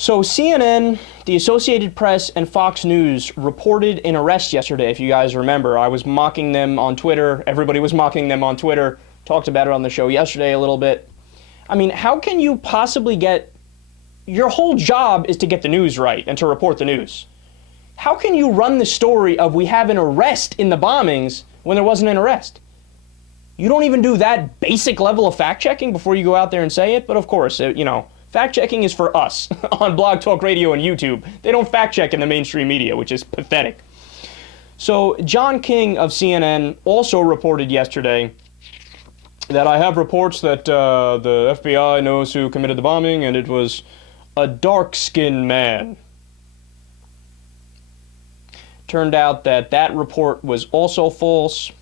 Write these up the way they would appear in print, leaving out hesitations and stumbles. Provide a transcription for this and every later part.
So CNN, the Associated Press, and Fox News reported an arrest yesterday, if you guys remember. I was mocking them on Twitter. Everybody was mocking them on Twitter. Talked about it on the show yesterday a little bit. I mean, how can you possibly get... Your whole job is to get the news right and to report the news. How can you run the story of we have an arrest in the bombings when there wasn't an arrest? You don't even do that basic level of fact-checking before you go out there and say it? But of course, you know... Fact-checking is for us on Blog Talk Radio and YouTube. They don't fact-check in the mainstream media, which is pathetic. So John King of CNN also reported yesterday that I have reports that the FBI knows who committed the bombing, and it was a dark-skinned man. Turned out that that report was also false.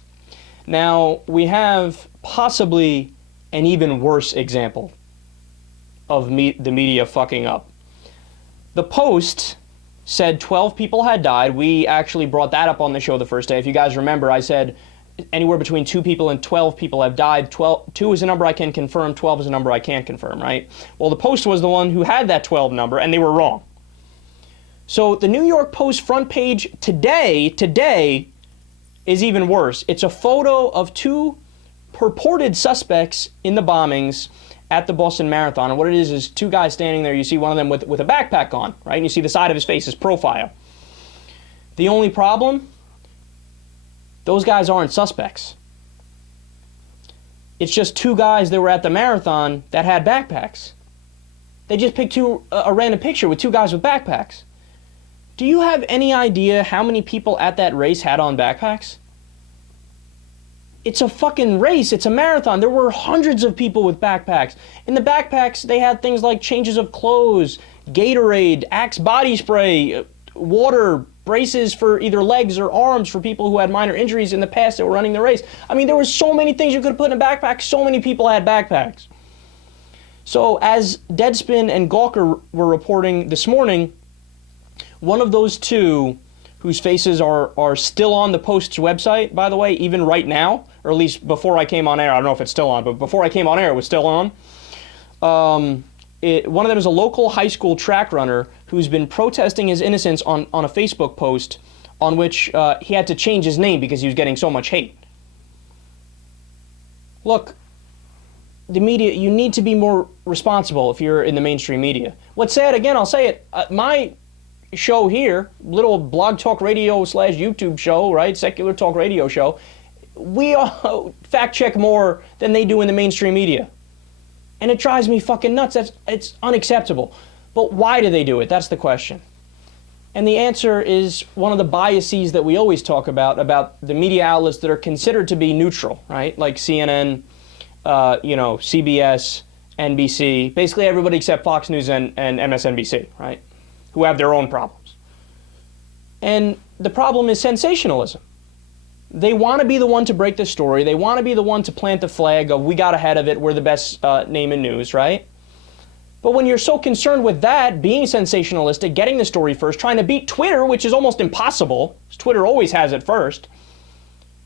Now, we have possibly an even worse example of the media fucking up. The Post said 12 people had died. We actually brought that up on the show the first day. If you guys remember, I said anywhere between 2 people and 12 people have died. 2 is a number I can confirm, 12 is a number I can't confirm, right? Well, the Post was the one who had that 12 number, and they were wrong. So the New York Post front page today is even worse. It's a photo of 2 purported suspects in the bombings at the Boston Marathon, and what it is 2 guys standing there. You see one of them with a backpack on, right? And you see the side of his face, his profile. The only problem? Those guys aren't suspects. It's just 2 guys that were at the marathon that had backpacks. They just picked a random picture with 2 guys with backpacks. Do you have any idea how many people at that race had on backpacks? It's a fucking race. It's a marathon. There were hundreds of people with backpacks. In the backpacks, they had things like changes of clothes, Gatorade, Axe body spray, water, braces for either legs or arms for people who had minor injuries in the past that were running the race. I mean, there were so many things you could have put in a backpack. So many people had backpacks. So as Deadspin and Gawker were reporting this morning, one of those 2 whose faces are still on the Post's website, by the way, even right now, or at least before I came on air. I don't know if it's still on, but before I came on air, it was still on. One of them is a local high school track runner who's been protesting his innocence on a Facebook post on which he had to change his name because he was getting so much hate. Look, the media, you need to be more responsible if you're in the mainstream media. What's sad, again, I'll say it, my show here, little Blog Talk Radio / YouTube show, right, secular talk radio show, we fact check more than they do in the mainstream media. And it drives me fucking nuts. It's unacceptable. But why do they do it? That's the question. And the answer is one of the biases that we always talk about the media outlets that are considered to be neutral, right? Like CNN, CBS, NBC, basically everybody except Fox News and MSNBC, right? Who have their own problems. And the problem is sensationalism. They want to be the one to break the story. They want to be the one to plant the flag of we got ahead of it, we're the best name in news, right? But when you're so concerned with that, being sensationalistic, getting the story first, trying to beat Twitter, which is almost impossible, because Twitter always has it first,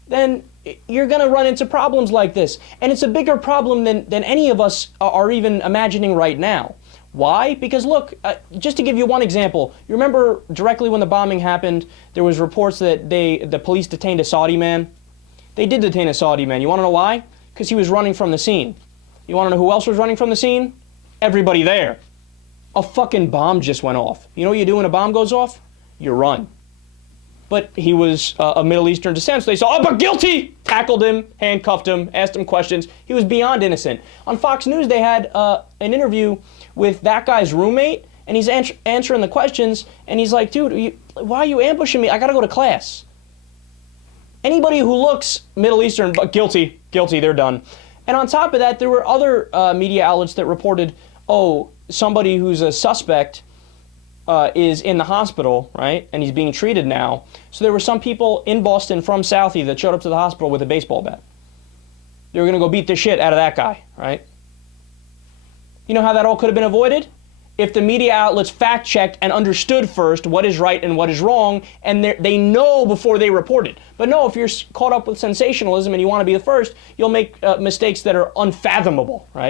then you're going to run into problems like this. And it's a bigger problem than any of us are even imagining right now. Why? Because look, just to give you one example, you remember directly when the bombing happened, there was reports that the police detained a Saudi man. They did detain a Saudi man. You want to know why? Because he was running from the scene. You want to know who else was running from the scene? Everybody there. A fucking bomb just went off. You know what you do when a bomb goes off? You run. But he was a Middle Eastern descent, so they saw, oh, but guilty! Tackled him, handcuffed him, asked him questions. He was beyond innocent. On Fox News, they had an interview with that guy's roommate, and he's answering the questions, and he's like, dude, why are you ambushing me? I gotta go to class. Anybody who looks Middle Eastern, guilty, they're done. And on top of that, there were other media outlets that reported, oh, somebody who's a suspect is in the hospital, right? And he's being treated now. So there were some people in Boston from Southie that showed up to the hospital with a baseball bat. They were going to go beat the shit out of that guy, right? You know how that all could have been avoided? If the media outlets fact-checked and understood first what is right and what is wrong, and they know before they report it. But no, if you're caught up with sensationalism and you want to be the first, you'll make mistakes that are unfathomable, right?